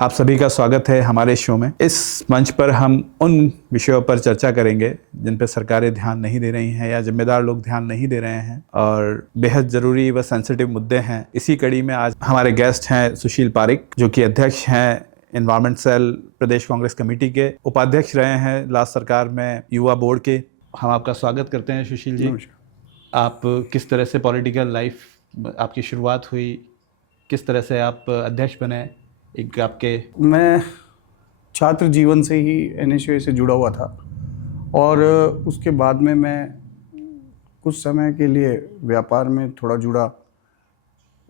आप सभी का स्वागत है हमारे शो में। इस मंच पर हम उन विषयों पर चर्चा करेंगे जिन पर सरकारें ध्यान नहीं दे रही हैं या जिम्मेदार लोग ध्यान नहीं दे रहे हैं और बेहद ज़रूरी व सेंसिटिव मुद्दे हैं। इसी कड़ी में आज हमारे गेस्ट हैं सुशील पारिक, जो कि अध्यक्ष हैं एनवायरमेंट सेल प्रदेश कांग्रेस कमेटी के, उपाध्यक्ष रहे हैं लास्ट सरकार में युवा बोर्ड के। हम आपका स्वागत करते हैं सुशील जी। आप किस तरह से पॉलिटिकल लाइफ आपकी शुरुआत हुई, किस तरह से आप अध्यक्ष बने? मैं छात्र जीवन से ही एनएसयूआई से जुड़ा हुआ था और उसके बाद में मैं कुछ समय के लिए व्यापार में थोड़ा जुड़ा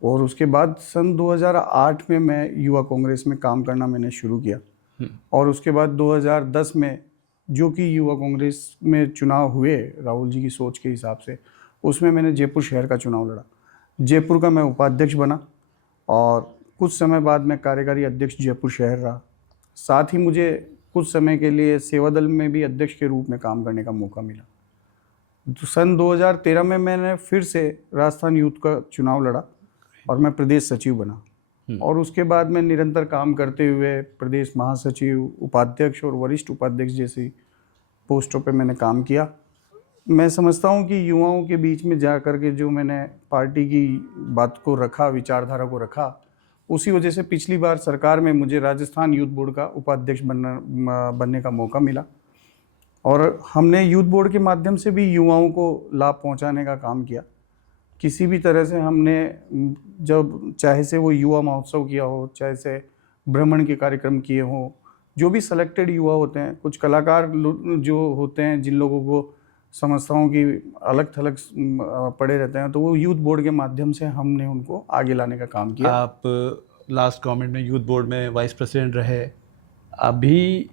और उसके बाद सन 2008 में मैं युवा कांग्रेस में काम करना मैंने शुरू किया और उसके बाद 2010 में जो कि युवा कांग्रेस में चुनाव हुए राहुल जी की सोच के हिसाब से, उसमें मैंने जयपुर शहर का चुनाव लड़ा। जयपुर का मैं उपाध्यक्ष बना और कुछ समय बाद मैं कार्यकारी अध्यक्ष जयपुर शहर रहा। साथ ही मुझे कुछ समय के लिए सेवा दल में भी अध्यक्ष के रूप में काम करने का मौका मिला। तो सन 2013 में मैंने फिर से राजस्थान यूथ का चुनाव लड़ा और मैं प्रदेश सचिव बना और उसके बाद मैं निरंतर काम करते हुए प्रदेश महासचिव, उपाध्यक्ष और वरिष्ठ उपाध्यक्ष जैसी पोस्टों पे मैंने काम किया। मैं समझता हूँ कि युवाओं के बीच में जा कर के जो मैंने पार्टी की बात को रखा, विचारधारा को रखा, उसी वजह से पिछली बार सरकार में मुझे राजस्थान यूथ बोर्ड का उपाध्यक्ष बनने का मौका मिला और हमने यूथ बोर्ड के माध्यम से भी युवाओं को लाभ पहुंचाने का काम किया। किसी भी तरह से हमने जब चाहे से वो युवा महोत्सव किया हो, चाहे से भ्रमण के कार्यक्रम किए हों, जो भी सेलेक्टेड युवा होते हैं, कुछ कलाकार जो होते हैं जिन लोगों को समझता हूँ कि अलग थलग पड़े रहते हैं, तो वो यूथ बोर्ड के माध्यम से हमने उनको आगे लाने का काम किया। आप लास्ट गवर्नमेंट में यूथ बोर्ड में वाइस प्रेसिडेंट रहे। अभी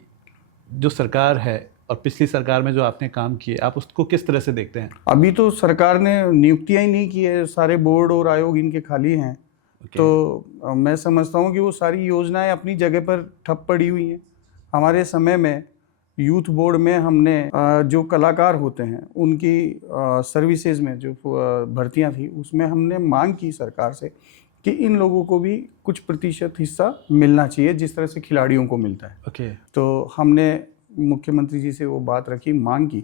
जो सरकार है और पिछली सरकार में जो आपने काम किए, आप उसको किस तरह से देखते हैं? अभी तो सरकार ने नियुक्तियां ही नहीं की है, सारे बोर्ड और आयोग इनके खाली हैं। तो मैं समझता हूँ कि वो सारी योजनाएं अपनी जगह पर ठप पड़ी हुई हैं। हमारे समय में यूथ बोर्ड में हमने जो कलाकार होते हैं उनकी सर्विसेज में जो भर्तियां थी, उसमें हमने मांग की सरकार से कि इन लोगों को भी कुछ प्रतिशत हिस्सा मिलना चाहिए जिस तरह से खिलाड़ियों को मिलता है। तो हमने मुख्यमंत्री जी से वो बात रखी, मांग की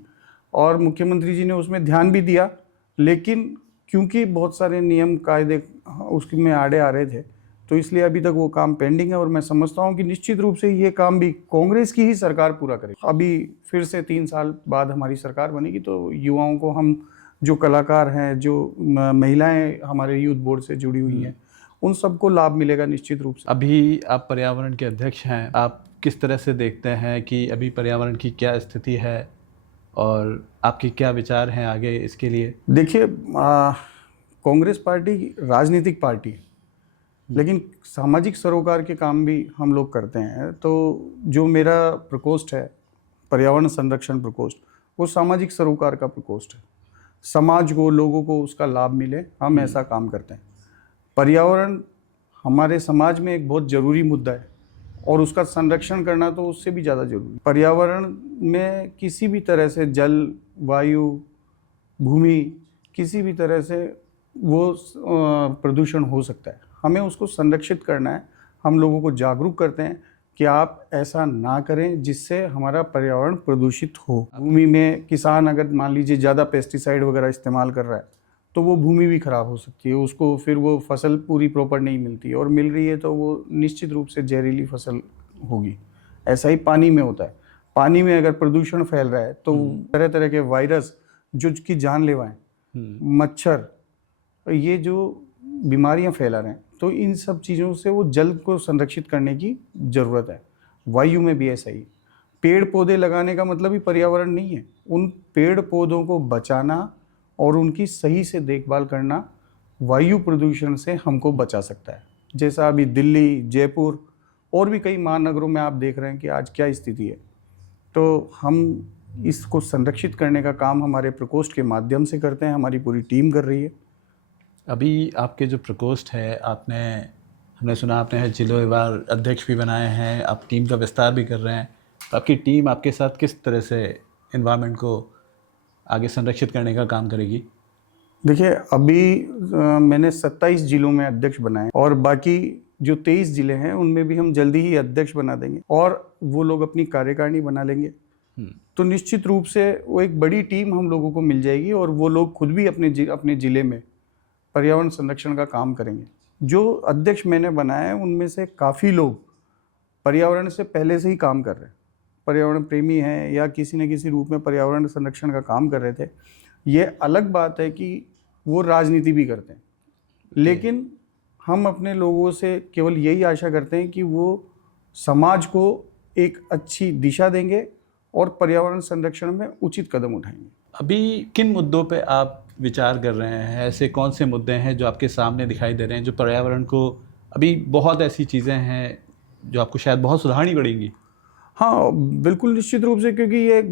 और मुख्यमंत्री जी ने उसमें ध्यान भी दिया, लेकिन क्योंकि बहुत सारे नियम कायदे उसमें आड़े आ रहे थे तो इसलिए अभी तक वो काम पेंडिंग है और मैं समझता हूँ कि निश्चित रूप से ये काम भी कांग्रेस की ही सरकार पूरा करेगी। अभी फिर से 3 साल बाद हमारी सरकार बनेगी तो युवाओं को, हम जो कलाकार हैं, जो महिलाएं हमारे यूथ बोर्ड से जुड़ी हुई हैं, उन सबको लाभ मिलेगा निश्चित रूप से। अभी आप पर्यावरण के अध्यक्ष हैं, आप किस तरह से देखते हैं कि अभी पर्यावरण की क्या स्थिति है और आपकी क्या विचार हैं आगे इसके लिए? देखिए, कांग्रेस पार्टी राजनीतिक पार्टी है, लेकिन सामाजिक सरोकार के काम भी हम लोग करते हैं। तो जो मेरा प्रकोष्ठ है, पर्यावरण संरक्षण प्रकोष्ठ, वो सामाजिक सरोकार का प्रकोष्ठ है। समाज को, लोगों को उसका लाभ मिले, हम ऐसा काम करते हैं। पर्यावरण हमारे समाज में एक बहुत ज़रूरी मुद्दा है और उसका संरक्षण करना तो उससे भी ज़्यादा जरूरी। पर्यावरण में किसी भी तरह से जल, वायु, भूमि, किसी भी तरह से वो प्रदूषण हो सकता है, हमें उसको संरक्षित करना है। हम लोगों को जागरूक करते हैं कि आप ऐसा ना करें जिससे हमारा पर्यावरण प्रदूषित हो। भूमि में किसान अगर मान लीजिए ज़्यादा पेस्टिसाइड वगैरह इस्तेमाल कर रहा है तो वो भूमि भी ख़राब हो सकती है, उसको फिर वो फसल पूरी प्रॉपर नहीं मिलती है और मिल रही है तो वो निश्चित रूप से जहरीली फसल होगी। ऐसा ही पानी में होता है। पानी में अगर प्रदूषण फैल रहा है तो तरह तरह के वायरस जो कि जानलेवा हैं, मच्छर, ये जो बीमारियां फैला रहे हैं, तो इन सब चीज़ों से वो जल को संरक्षित करने की ज़रूरत है। वायु में भी ऐसा ही। पेड़ पौधे लगाने का मतलब ही पर्यावरण नहीं है, उन पेड़ पौधों को बचाना और उनकी सही से देखभाल करना वायु प्रदूषण से हमको बचा सकता है। जैसा अभी दिल्ली, जयपुर और भी कई महानगरों में आप देख रहे हैं कि आज क्या स्थिति है। तो हम इसको संरक्षित करने का काम हमारे प्रकोष्ठ के माध्यम से करते हैं, हमारी पूरी टीम कर रही है। अभी आपके जो प्रकोष्ठ है, हमने सुना आपने जिलोवार अध्यक्ष भी बनाए हैं, आप टीम का विस्तार भी कर रहे हैं, तो आपकी टीम आपके साथ किस तरह से एनवायरनमेंट को आगे संरक्षित करने का काम करेगी? देखिए, अभी मैंने 27 जिलों में अध्यक्ष बनाए और बाकी जो 23 जिले हैं उनमें भी हम जल्दी ही अध्यक्ष बना देंगे और वो लोग अपनी कार्यकारिणी बना लेंगे। तो निश्चित रूप से वो एक बड़ी टीम हम लोगों को मिल जाएगी और वो लोग खुद भी अपने ज़िले में पर्यावरण संरक्षण का काम करेंगे। जो अध्यक्ष मैंने बनाए हैं उनमें से काफ़ी लोग पर्यावरण से पहले से ही काम कर रहे हैं, पर्यावरण प्रेमी हैं या किसी न किसी रूप में पर्यावरण संरक्षण का काम कर रहे थे। ये अलग बात है कि वो राजनीति भी करते हैं, लेकिन हम अपने लोगों से केवल यही आशा करते हैं कि वो समाज को एक अच्छी दिशा देंगे और पर्यावरण संरक्षण में उचित कदम उठाएंगे। अभी किन मुद्दों पे आप विचार कर रहे हैं? ऐसे कौन से मुद्दे हैं जो आपके सामने दिखाई दे रहे हैं जो पर्यावरण को, अभी बहुत ऐसी चीज़ें हैं जो आपको शायद बहुत सुधारनी पड़ेंगी? हाँ बिल्कुल, निश्चित रूप से, क्योंकि ये एक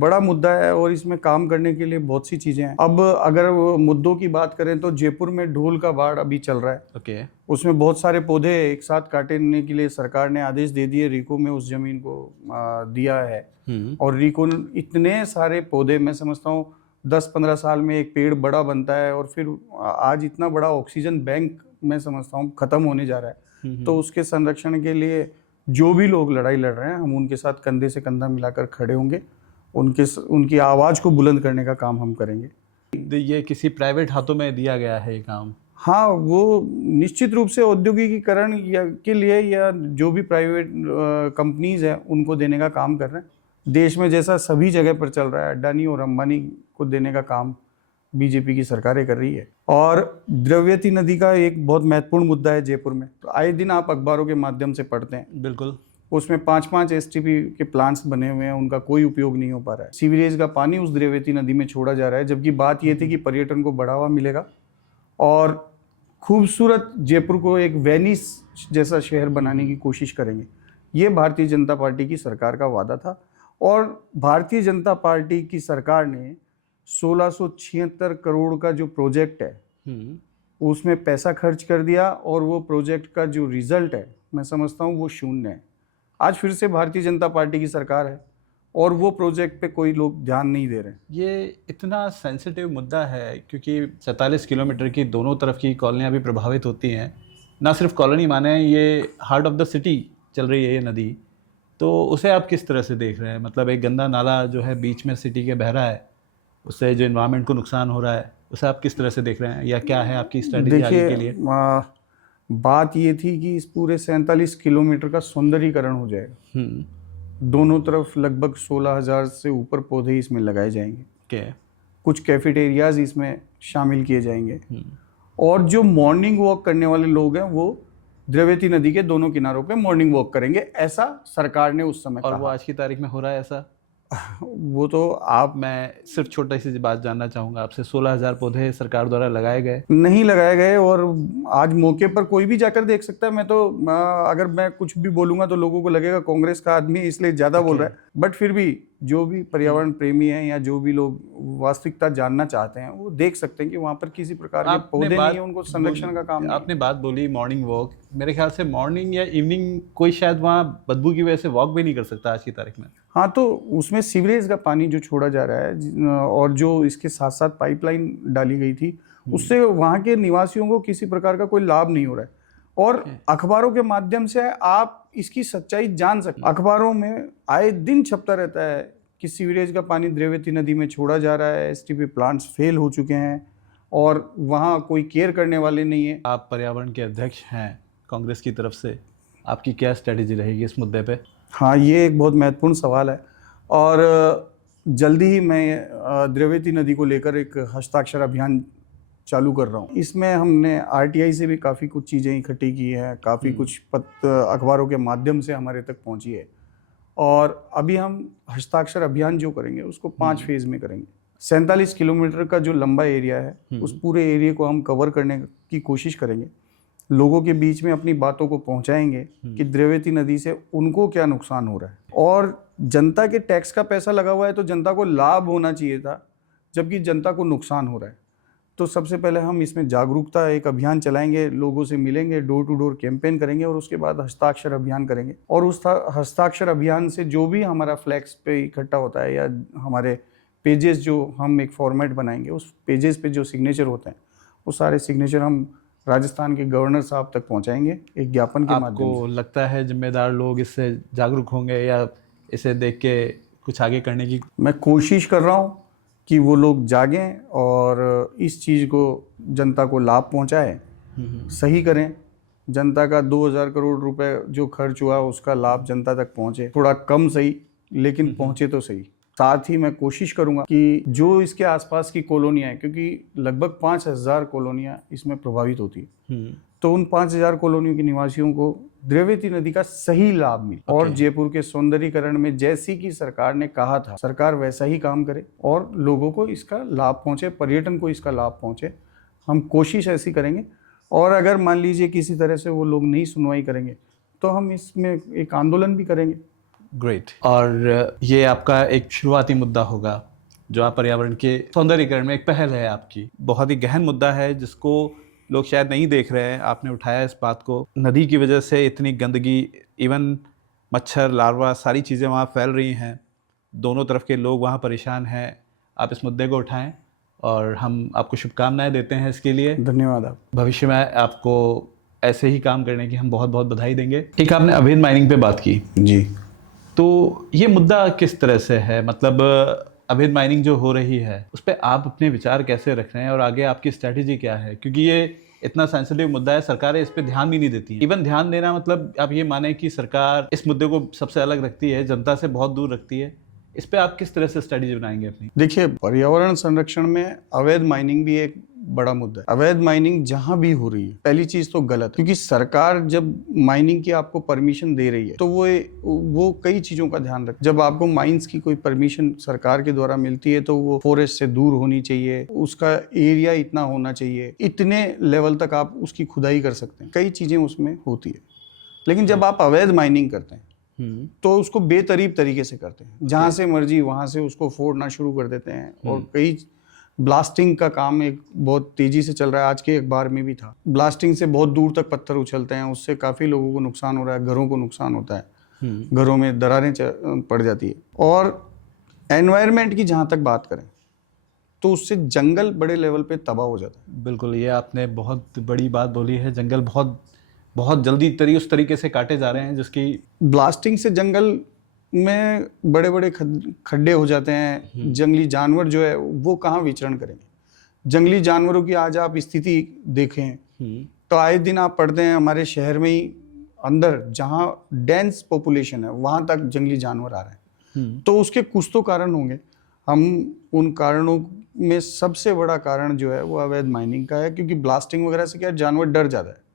बड़ा मुद्दा है और इसमें काम करने के लिए बहुत सी चीज़ें हैं। अब अगर मुद्दों की बात करें तो जयपुर में ढोल का बाढ़ अभी चल रहा है। ओके। उसमें बहुत सारे पौधे एक साथ काटने के लिए सरकार ने आदेश दे दिए, रीको में उस जमीन को दिया है और रीको इतने सारे पौधे, मैं समझता हूँ 10-15 साल में एक पेड़ बड़ा बनता है और फिर आज इतना बड़ा ऑक्सीजन बैंक मैं समझता हूँ ख़त्म होने जा रहा है। तो उसके संरक्षण के लिए जो भी लोग लड़ाई लड़ रहे हैं हम उनके साथ कंधे से कंधा मिलाकर खड़े होंगे, उनकी आवाज़ को बुलंद करने का काम हम करेंगे। ये किसी प्राइवेट हाथों में दिया गया है ये काम? हाँ, वो निश्चित रूप से औद्योगिकीकरण के लिए या जो भी प्राइवेट कंपनीज हैं उनको देने का काम कर रहे हैं। देश में जैसा सभी जगह पर चल रहा है, अडानी और अंबानी को देने का काम बीजेपी की सरकारें कर रही है। और द्रव्यवती नदी का एक बहुत महत्वपूर्ण मुद्दा है जयपुर में। तो आए दिन आप अखबारों के माध्यम से पढ़ते हैं। बिल्कुल। उसमें 5-5 एसटीपी के प्लांट्स बने हुए हैं, उनका कोई उपयोग नहीं हो पा रहा है। सीवरेज का पानी उस द्रव्यवती नदी में छोड़ा जा रहा है, जबकि बात ये थी कि पर्यटन को बढ़ावा मिलेगा और खूबसूरत जयपुर को एक वेनिस जैसा शहर बनाने की कोशिश करेंगे। ये भारतीय जनता पार्टी की सरकार का वादा था और भारतीय जनता पार्टी की सरकार ने 1676 करोड़ का जो प्रोजेक्ट है उसमें पैसा खर्च कर दिया और वो प्रोजेक्ट का जो रिजल्ट है मैं समझता हूँ वो शून्य है। आज फिर से भारतीय जनता पार्टी की सरकार है और वो प्रोजेक्ट पे कोई लोग ध्यान नहीं दे रहे। ये इतना सेंसिटिव मुद्दा है क्योंकि 47 किलोमीटर की दोनों तरफ की कॉलोनियाँ भी प्रभावित होती हैं। ना सिर्फ कॉलोनी माने, ये हार्ट ऑफ द सिटी चल रही है ये नदी, तो उसे आप किस तरह से देख रहे हैं? मतलब एक गंदा नाला जो है बीच में सिटी के बह रहा है, उससे जो एनवायरनमेंट को नुकसान हो रहा है, उसे आप किस तरह से देख रहे हैं या क्या है आपकी स्ट्रेटेजी आगे के लिए? बात ये थी कि इस पूरे 47 किलोमीटर का सौंदर्यीकरण हो जाएगा। दोनों तरफ लगभग 16,000 से ऊपर पौधे इसमें लगाए जाएंगे। कुछ कैफेटेरियाज इसमें शामिल किए जाएंगे और जो मॉर्निंग वॉक करने वाले लोग हैं वो द्रव्यवती नदी के दोनों किनारों पे मॉर्निंग वॉक करेंगे, ऐसा सरकार ने उस समय और कहा। वो आज की तारीख में हो रहा है ऐसा? वो तो आप, मैं सिर्फ छोटी सी बात जानना चाहूँगा आपसे। 16,000 पौधे सरकार द्वारा लगाए गए? नहीं लगाए गए और आज मौके पर कोई भी जाकर देख सकता है। मैं तो अगर मैं कुछ भी बोलूँगा तो लोगों को लगेगा कांग्रेस का आदमी इसलिए ज़्यादा बोल रहा है, बट फिर भी जो भी पर्यावरण प्रेमी हैं या जो भी लोग वास्तविकता जानना चाहते हैं वो देख सकते हैं कि वहाँ पर किसी प्रकार के पौधे नहीं है, उनको संरक्षण का काम। आपने बात बोली मॉर्निंग वॉक, मेरे ख्याल से मॉर्निंग या इवनिंग कोई शायद वहाँ बदबू की वजह से वॉक भी नहीं कर सकता आज की तारीख में। हाँ, तो उसमें सीवरेज का पानी जो छोड़ा जा रहा है और जो इसके साथ साथ पाइपलाइन डाली गई थी उससे वहाँ के निवासियों को किसी प्रकार का कोई लाभ नहीं हो रहा है और अखबारों के माध्यम से आप इसकी सच्चाई जान सकते हैं। अखबारों में आए दिन छपता रहता है कि सीवरेज का पानी द्रव्यवती नदी में छोड़ा जा रहा है, एसटीपी प्लांट्स फेल हो चुके हैं और वहाँ कोई केयर करने वाले नहीं है। आप पर्यावरण के अध्यक्ष हैं कांग्रेस की तरफ से, आपकी क्या स्ट्रेटेजी रहेगी इस मुद्दे पे? हाँ, ये एक बहुत महत्वपूर्ण सवाल है और जल्दी ही मैं द्रव्यवती नदी को लेकर एक हस्ताक्षर अभियान चालू कर रहा हूँ। इसमें हमने आरटीआई से भी काफ़ी कुछ चीज़ें इकट्ठी की हैं, काफ़ी कुछ अखबारों के माध्यम से हमारे तक पहुँची है और अभी हम हस्ताक्षर अभियान जो करेंगे उसको 5 फेज में करेंगे। 47 किलोमीटर का जो लंबा एरिया है उस पूरे एरिया को हम कवर करने की कोशिश करेंगे, लोगों के बीच में अपनी बातों को पहुंचाएंगे कि द्रव्यवती नदी से उनको क्या नुकसान हो रहा है और जनता के टैक्स का पैसा लगा हुआ है तो जनता को लाभ होना चाहिए था, जबकि जनता को नुकसान हो रहा है। तो सबसे पहले हम इसमें जागरूकता एक अभियान चलाएंगे, लोगों से मिलेंगे, डोर टू डोर कैंपेन करेंगे और उसके बाद हस्ताक्षर अभियान करेंगे और उस हस्ताक्षर अभियान से जो भी हमारा फ्लैक्स पे इकट्ठा होता है या हमारे पेजेस जो हम एक फॉर्मेट बनाएंगे उस पेजेस पे जो सिग्नेचर होते हैं वो सारे सिग्नेचर हम राजस्थान के गवर्नर साहब तक पहुंचाएंगे एक ज्ञापन के माध्यम आपको लगता है जिम्मेदार लोग इससे जागरूक होंगे या इसे देख के कुछ आगे करने की? से। मैं कोशिश कर रहा हूं कि वो लोग जागें और इस चीज़ को जनता को लाभ पहुंचाएं, सही करें। जनता का 2000 करोड़ रुपए जो खर्च हुआ उसका लाभ जनता तक पहुंचे, थोड़ा कम सही लेकिन पहुंचे तो सही। साथ ही मैं कोशिश करूंगा कि जो इसके आसपास की कॉलोनियां हैं, क्योंकि लगभग 5000 कॉलोनियां इसमें प्रभावित होती है, तो उन 5000 कॉलोनियों के निवासियों को द्रव्यवती नदी का सही लाभ मिले। और जयपुर के सौंदर्यीकरण में जैसी कि सरकार ने कहा था, सरकार वैसा ही काम करे और लोगों को इसका लाभ पहुंचे, पर्यटन को इसका लाभ पहुंचे। हम कोशिश ऐसी करेंगे और अगर मान लीजिए किसी तरह से वो लोग नहीं सुनवाई करेंगे तो हम इसमें एक आंदोलन भी करेंगे। ग्रेट। और ये आपका एक शुरुआती मुद्दा होगा जो आप पर्यावरण के सौंदर्यीकरण में एक पहल है आपकी, बहुत ही गहन मुद्दा है जिसको लोग शायद नहीं देख रहे हैं। आपने उठाया इस बात को, नदी की वजह से इतनी गंदगी, इवन मच्छर, लार्वा, सारी चीज़ें वहाँ फैल रही हैं, दोनों तरफ के लोग वहाँ परेशान हैं। आप इस मुद्दे को उठाएं और हम आपको शुभकामनाएं देते हैं इसके लिए। धन्यवाद। आप भविष्य में आपको ऐसे ही काम करने की हम बहुत बहुत बधाई देंगे। एक आपने अवैध माइनिंग पे बात की जी, तो ये मुद्दा किस तरह से है, मतलब अवैध माइनिंग जो हो रही है उस पर आप अपने विचार कैसे रख रहे हैं और आगे आपकी स्ट्रैटेजी क्या है? क्योंकि ये इतना सेंसिटिव मुद्दा है, सरकारें इस पर ध्यान भी नहीं देती। इवन ध्यान देना मतलब आप ये माने कि सरकार इस मुद्दे को सबसे अलग रखती है, जनता से बहुत दूर रखती है। इस पे आप किस तरह से स्ट्रैटेजी बनाएंगे अपनी? देखिए, पर्यावरण संरक्षण में अवैध माइनिंग भी एक बड़ा मुद्दा है। अवैध माइनिंग जहां भी हो रही है, पहली चीज तो गलत है, क्योंकि सरकार जब माइनिंग की आपको परमिशन दे रही है तो वो कई चीजों का ध्यान रख। जब आपको माइंस की कोई परमिशन सरकार के द्वारा मिलती है तो वो फॉरेस्ट से दूर होनी चाहिए, उसका एरिया इतना होना चाहिए, इतने लेवल तक आप उसकी खुदाई कर सकते हैं, कई चीजें उसमें होती है। लेकिन जब आप अवैध माइनिंग करते हैं तो उसको बेतरीब तरीके से करते हैं, जहां से मर्जी वहां से उसको फोड़ना शुरू कर देते हैं। और कई ब्लास्टिंग का काम एक बहुत तेजी से चल रहा है, आज के अखबार में भी था। ब्लास्टिंग से बहुत दूर तक पत्थर उछलते हैं, उससे काफी लोगों को नुकसान हो रहा है, घरों को नुकसान होता है, घरों में दरारें पड़ जाती है। और एनवायरनमेंट की जहां तक बात करें तो उससे जंगल बड़े लेवल पे तबाह हो जाता है। बिल्कुल, ये आपने बहुत बड़ी बात बोली है। जंगल बहुत जल्दी उस तरीके से काटे जा रहे हैं जिसकी ब्लास्टिंग से जंगल में बड़े बड़े खड्डे हो जाते हैं। जंगली जानवर जो है वो कहाँ विचरण करेंगे? जंगली जानवरों की आज आप स्थिति देखें तो आए दिन आप पढ़ते हैं हमारे शहर में ही अंदर जहाँ डेंस पॉपुलेशन है वहां तक जंगली जानवर आ रहे हैं। तो उसके कुछ तो कारण होंगे। हम उन कारणों में सबसे बड़ा कारण जो है वो अवैध माइनिंग का है, क्योंकि ब्लास्टिंग वगैरह से क्या जानवर डर जाता है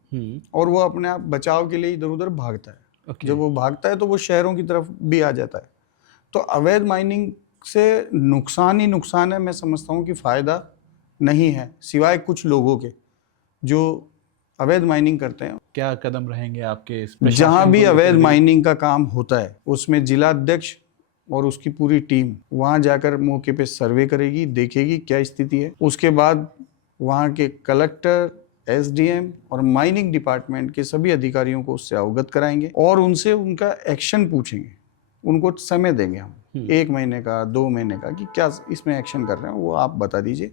और वो अपने आप बचाव के लिए इधर उधर भागता है। जब वो भागता है तो वो शहरों की तरफ भी आ जाता है। तो अवैध माइनिंग से नुकसान ही नुकसान है। मैं समझता हूँ कि फायदा नहीं है, सिवाय कुछ लोगों के जो अवैध माइनिंग करते हैं। क्या कदम रहेंगे आपके? जहां भी अवैध माइनिंग का काम होता है उसमें जिला अध्यक्ष और उसकी पूरी टीम वहां जाकर मौके पे सर्वे करेगी, देखेगी क्या स्थिति है। उसके बाद वहां के कलेक्टर, एसडीएम और माइनिंग डिपार्टमेंट के सभी अधिकारियों को उससे अवगत कराएंगे और उनसे उनका एक्शन पूछेंगे। उनको समय देंगे हम 1 महीने का, 2 महीने का, कि क्या इसमें एक्शन कर रहे हैं वो आप बता दीजिए।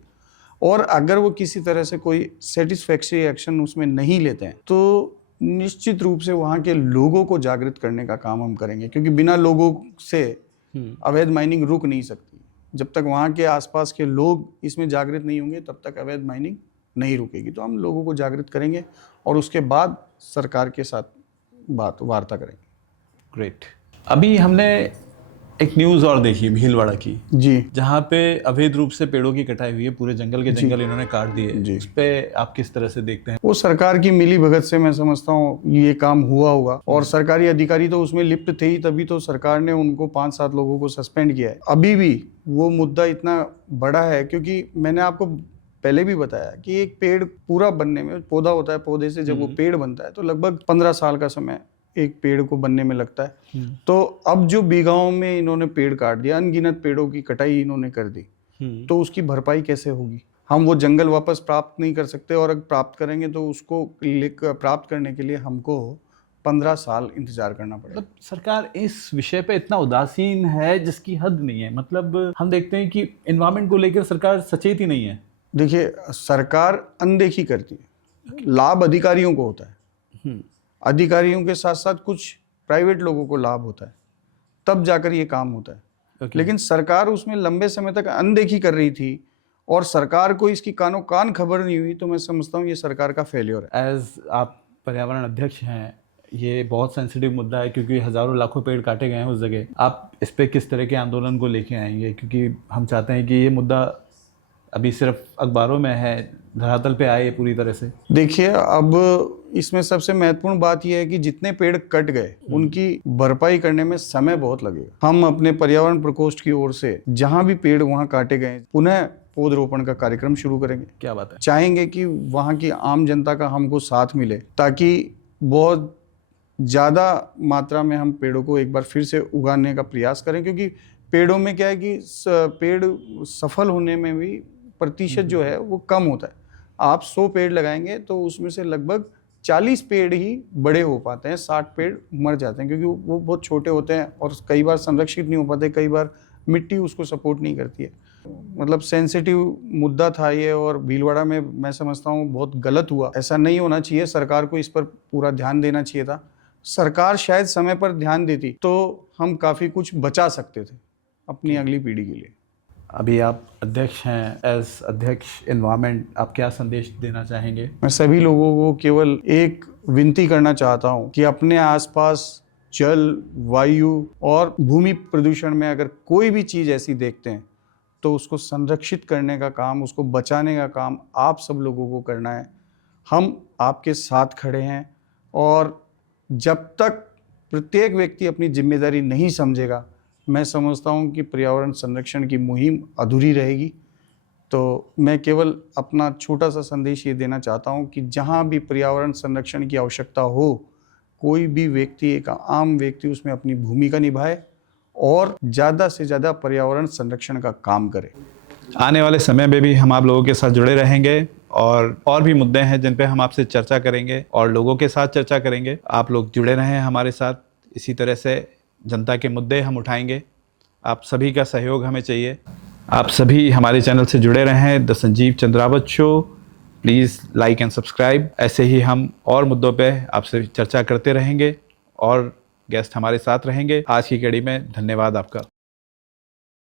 और अगर वो किसी तरह से कोई सेटिस्फैक्टरी एक्शन उसमें नहीं लेते हैं तो निश्चित रूप से वहाँ के लोगों को जागृत करने का काम हम करेंगे, क्योंकि बिना लोगों से अवैध माइनिंग रुक नहीं सकती। जब तक वहाँ के आसपास के लोग इसमें जागृत नहीं होंगे तब तक अवैध माइनिंग नहीं रुकेगी। तो हम लोगों को जागृत करेंगे और उसके बाद सरकार के साथ वार्ता करेंगे। ग्रेट। अभी हमने एक न्यूज़ और देखी भीलवाड़ा की जी, जहाँ पे अवैध रूप से पेड़ों की कटाई हुई है, पूरे जंगल के जंगल इन्होंने काट दिए। इस पे आप किस तरह से देखते हैं? वो सरकार की मिली भगत से मैं समझता हूँ ये काम हुआ होगा और सरकारी अधिकारी तो उसमें लिप्त थे ही, तभी तो सरकार ने उनको 5-7 लोगों को सस्पेंड किया है। अभी भी वो मुद्दा इतना बड़ा है क्योंकि मैंने आपको पहले भी बताया कि एक पेड़ पूरा बनने में, पौधा होता है, पौधे से जब वो पेड़ बनता है तो लगभग 15 साल का समय एक पेड़ को बनने में लगता है। तो अब जो बीघाओं में इन्होंने पेड़ काट दिया, अनगिनत पेड़ों की कटाई इन्होंने कर दी, तो उसकी भरपाई कैसे होगी? हम वो जंगल वापस प्राप्त नहीं कर सकते और अगर प्राप्त करेंगे तो उसको प्राप्त करने के लिए हमको 15 साल इंतजार करना पड़ेगा। मतलब सरकार इस विषय पे इतना उदासीन है जिसकी हद नहीं है। मतलब हम देखते हैं कि एनवायरमेंट को लेकर सरकार सचेत ही नहीं है। देखिए, सरकार अनदेखी करती है। लाभ अधिकारियों को होता है, अधिकारियों के साथ साथ कुछ प्राइवेट लोगों को लाभ होता है, तब जाकर ये काम होता है। लेकिन सरकार उसमें लंबे समय तक अनदेखी कर रही थी और सरकार को इसकी कानो कान खबर नहीं हुई, तो मैं समझता हूँ ये सरकार का फेलियर है। एज आप पर्यावरण अध्यक्ष हैं, ये बहुत सेंसिटिव मुद्दा है क्योंकि हज़ारों लाखों पेड़ काटे गए हैं उस जगह। आप इस पे किस तरह के आंदोलन को लेके आएंगे, क्योंकि हम चाहते हैं कि ये मुद्दा अभी सिर्फ अखबारों में है, धरातल पे आए पूरी तरह से। देखिए, अब इसमें सबसे महत्वपूर्ण बात यह है कि जितने पेड़ कट गए उनकी भरपाई करने में समय बहुत लगेगा। हम अपने पर्यावरण प्रकोष्ठ की ओर से जहां भी पेड़ वहां काटे गए पुनः पौधरोपण का कार्यक्रम शुरू करेंगे। क्या बात है। चाहेंगे कि वहां की आम जनता का हमको साथ मिले ताकि बहुत ज़्यादा मात्रा में हम पेड़ों को एक बार फिर से उगाने का प्रयास करें, क्योंकि पेड़ों में क्या है कि पेड़ सफल होने में भी प्रतिशत जो है वो कम होता है। आप 100 पेड़ लगाएंगे तो उसमें से लगभग 40 पेड़ ही बड़े हो पाते हैं, 60 पेड़ मर जाते हैं क्योंकि वो बहुत छोटे होते हैं और कई बार संरक्षित नहीं हो पाते, कई बार मिट्टी उसको सपोर्ट नहीं करती है। मतलब सेंसिटिव मुद्दा था ये, और भीलवाड़ा में मैं समझता हूँ बहुत गलत हुआ। ऐसा नहीं होना चाहिए, सरकार को इस पर पूरा ध्यान देना चाहिए था। सरकार शायद समय पर ध्यान देती तो हम काफ़ी कुछ बचा सकते थे अपनी अगली पीढ़ी के लिए। अभी आप अध्यक्ष हैं, एज अध्यक्ष एनवायरनमेंट, आप क्या संदेश देना चाहेंगे? मैं सभी लोगों को केवल एक विनती करना चाहता हूं कि अपने आसपास जल, वायु और भूमि प्रदूषण में अगर कोई भी चीज़ ऐसी देखते हैं तो उसको संरक्षित करने का काम, उसको बचाने का काम आप सब लोगों को करना है। हम आपके साथ खड़े हैं और जब तक प्रत्येक व्यक्ति अपनी जिम्मेदारी नहीं समझेगा, मैं समझता हूं कि पर्यावरण संरक्षण की मुहिम अधूरी रहेगी। तो मैं केवल अपना छोटा सा संदेश ये देना चाहता हूं कि जहां भी पर्यावरण संरक्षण की आवश्यकता हो, कोई भी व्यक्ति, एक आम व्यक्ति उसमें अपनी भूमिका निभाए और ज़्यादा से ज़्यादा पर्यावरण संरक्षण का काम करे। आने वाले समय में भी हम आप लोगों के साथ जुड़े रहेंगे और भी मुद्दे हैं जिन पे हम आपसे चर्चा करेंगे और लोगों के साथ चर्चा करेंगे। आप लोग जुड़े रहें हमारे साथ, इसी तरह से जनता के मुद्दे हम उठाएंगे। आप सभी का सहयोग हमें चाहिए। आप सभी हमारे चैनल से जुड़े रहें, the Sanjeev Chandrawat show. Please like and subscribe. ऐसे ही हम और मुद्दों पे आपसे चर्चा करते रहेंगे और गेस्ट हमारे साथ रहेंगे। आज की कड़ी में धन्यवाद आपका।